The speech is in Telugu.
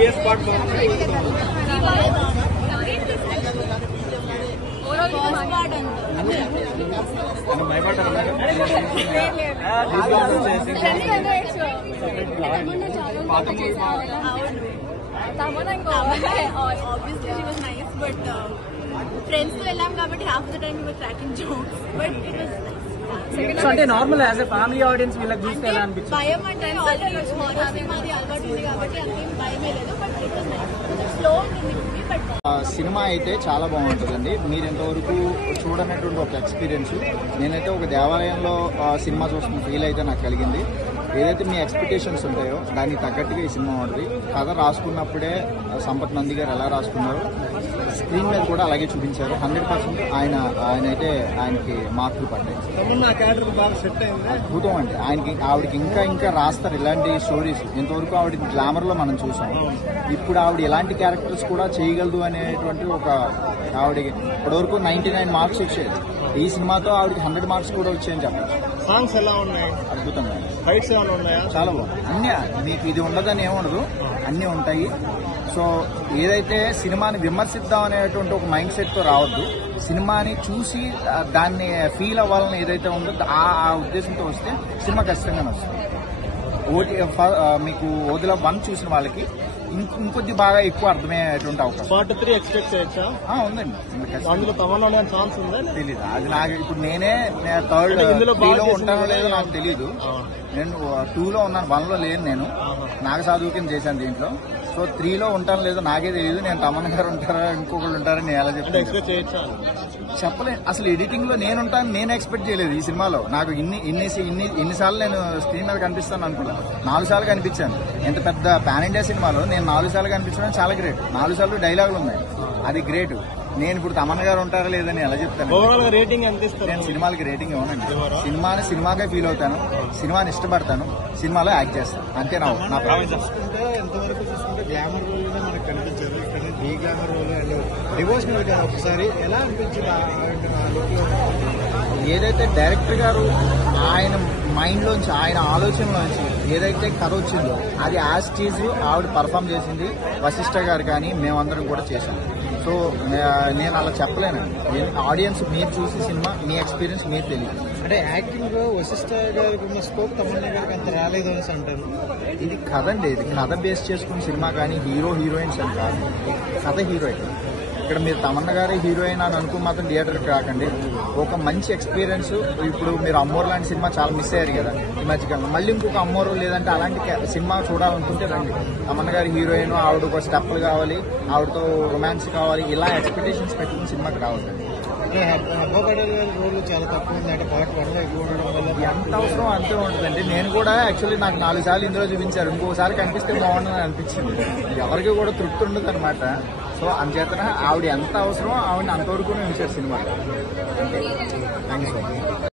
ప్రీవియస్ పార్ట్ ఫ్రెండ్స్ తో వెళ్ళాం కాబట్టి half the time tracking jokes but it was so అంటే normal as a family audience వీళ్ళకి చూస్తే ఎలా అనిపించింది? భయం అంటే ఆల్రెడీ హారర్ సినిమాది అలవాటు ఉంది కాబట్టి అంతేం భయమే లేదు. But it was nice. Slow ఉంటుంది మూవీ బట్ సినిమా అయితే చాలా బాగుంటుందండి. మీరు ఎంతవరకు చూడనటువంటి ఒక ఎక్స్పీరియన్స్. నేనైతే ఒక దేవాలయంలో సినిమా చూస్తున్న ఫీల్ అయితే నాకు కలిగింది. ఏదైతే మీ ఎక్స్పెక్టేషన్స్ ఉంటాయో దానికి తగ్గట్టుగా ఈ సినిమా ఉంటుంది. కథ రాసుకున్నప్పుడే సంపత్ నంది గారు ఎలా రాసుకున్నారో స్క్రీన్ మీద కూడా అలాగే చూపించారు. 100% ఆయనైతే ఆయనకి మార్కులు పడ్డాయి. అద్భుతం అండి. ఆవిడకి ఇంకా రాస్తారు ఇలాంటి స్టోరీస్. ఇంతవరకు ఆవిడ గ్లామర్ లో మనం చూసాం. ఇప్పుడు ఆవిడ ఎలాంటి క్యారెక్టర్స్ కూడా చేయగలదు అనేటువంటి ఒక ఆవిడకి ఇప్పటివరకు 99 మార్క్స్ వచ్చేది. ఈ సినిమాతో ఆవిడకి 100 మార్క్స్ కూడా వచ్చాయని చెప్పచ్చు. సాంగ్స్ ఎలా ఉన్నాయి? అద్భుతంగా. ఫైట్స్ ఏమైనా ఉన్నాయా? చాలా బాగుంది. అన్నీ మీకు ఇది ఉండదని ఏముండదు, అన్నీ ఉంటాయి. సో ఏదైతే సినిమాని విమర్శిద్దాం అనేటువంటి ఒక మైండ్ సెట్ తో రావద్దు. సినిమాని చూసి దాన్ని ఫీల్ అవ్వాలని ఏదైతే ఉందో ఆ ఉద్దేశంతో వస్తే సినిమా ఖచ్చితంగా వస్తుంది. మీకు ఓదిలా 1 చూసిన వాళ్ళకి ఇంకొద్ది బాగా ఎక్కువ అర్థమయ్యేటువంటి అవకాశం. పార్ట్ 3 ఎక్స్పెక్ట్ చేయొచ్చా? ఉందండి. అందులో తమన్నా ఛాన్స్ ఉందా? తెలీదు. అది నాకు ఇప్పుడు నేనే థర్డ్ 3లో ఉంటానో లేదో నాకు తెలీదు. నేను 2లో ఉన్నాను, 1లో లేను. నేను నాకు చదువుకింద చేశాను దీంట్లో. సో 3లో ఉంటాను లేదో నాకే తెలియదు. నేను తమన్నా గారు ఉంటారా ఇంకొకళ్ళు ఉంటారని నేను ఎలా చెప్తాను చెప్పలేదు. అసలు ఎడిటింగ్ లో నేను ఎక్స్పెక్ట్ చేయలేదు ఈ సినిమాలో. నాకు ఇన్నిసార్లు నేను స్క్రీన్ మీద కనిపిస్తాను అనుకున్నాను. 4 సార్లు కనిపించాను. ఎంత పెద్ద పాన్ ఇండియా సినిమాలో నేను 4 సార్లు కనిపించడం చాలా గ్రేట్. 4 సార్లు డైలాగులు ఉన్నాయి, అది గ్రేట్. నేను ఇప్పుడు తమన్నా గారు ఉంటారా లేదని ఎలా చెప్తాను? రేటింగ్ ఎంత ఇస్తాను? నేను సినిమాలకి రేటింగ్ ఇవ్వనండి. సినిమాని సినిమాగా ఫీల్ అవుతాను, సినిమాని ఇష్టపడతాను, సినిమాలో యాక్ట్ చేస్తాను. అంతే నా ప్రాబ్లం. ఎంతవరకు చూసుకుంటే గ్లామర్ రోల్ మనకు కనిపించదు. ఇక్కడ ఈ గ్లామర్ రోల్ అండ్ డివోషనల్ గా ఒకసారి ఎలా అనిపించింది? ఏదైతే డైరెక్టర్ గారు ఆయన మైండ్ లోంచి, ఆయన ఆలోచనలోంచి ఏదైతే కథ వచ్చిందో అది యాజ్ టీజ్ ఆవిడ పర్ఫామ్ చేసింది. వశిష్ఠ గారు కానీ మేమందరం కూడా చేశాం. సో నేను అలా చెప్పలేనండి. ఆడియన్స్ మీరు చూసి సినిమా మీ ఎక్స్పీరియన్స్ మీరు తెలియదు. అంటే యాక్టింగ్ లో వశిష్ఠ గారికి ఉన్న స్కోప్ తమన్నా గారికి అంత రాలేదు అనేసి అంటారు. ఇది కథ అండి. ఇది కథ బేస్ చేసుకున్న సినిమా కానీ హీరోయిన్స్ అని కాదు. కథ హీరోయిన్. ఇక్కడ మీరు తమన్నా గారే హీరోయిన్ అని అనుకుని మాత్రం థియేటర్కి రాకండి. ఒక మంచి ఎక్స్పీరియన్స్. ఇప్పుడు మీరు అమ్మోరు లాంటి సినిమా చాలా మిస్ అయ్యారు కదా ఈ మధ్యకాలం. మళ్ళీ ఇంకొక అమ్మోరు లేదంటే అలాంటి సినిమా చూడాలనుకుంటే రండి. తమన్నా గారి హీరోయిన్, ఆవిడ ఒక స్టెప్లు కావాలి, ఆవిడతో రొమాన్స్ కావాలి, ఇలా ఎక్స్పెక్టేషన్స్ పెట్టుకుని సినిమాకి రావద్దండి. హబ్బా పటేల్ గారి రోల్ చాలా తక్కువ ఉంది. అంటే పార్ట్ 1లో ఎక్కువ ఉండడం వల్ల ఎంత అవసరం అంతే ఉంటుందండి. నేను కూడా యాక్చువల్లీ నాకు 4 సార్లు ఇందులో చూపించారు. ఇంకోసారి కనిపిస్తే బాగుంటుందని అనిపించింది. ఎవరికి కూడా తృప్తి ఉండదు అనమాట. సో అందుచేతన ఆవిడ ఎంత అవసరమో ఆవిడని అంతవరకు ఉంచారు సినిమా. థ్యాంక్స్.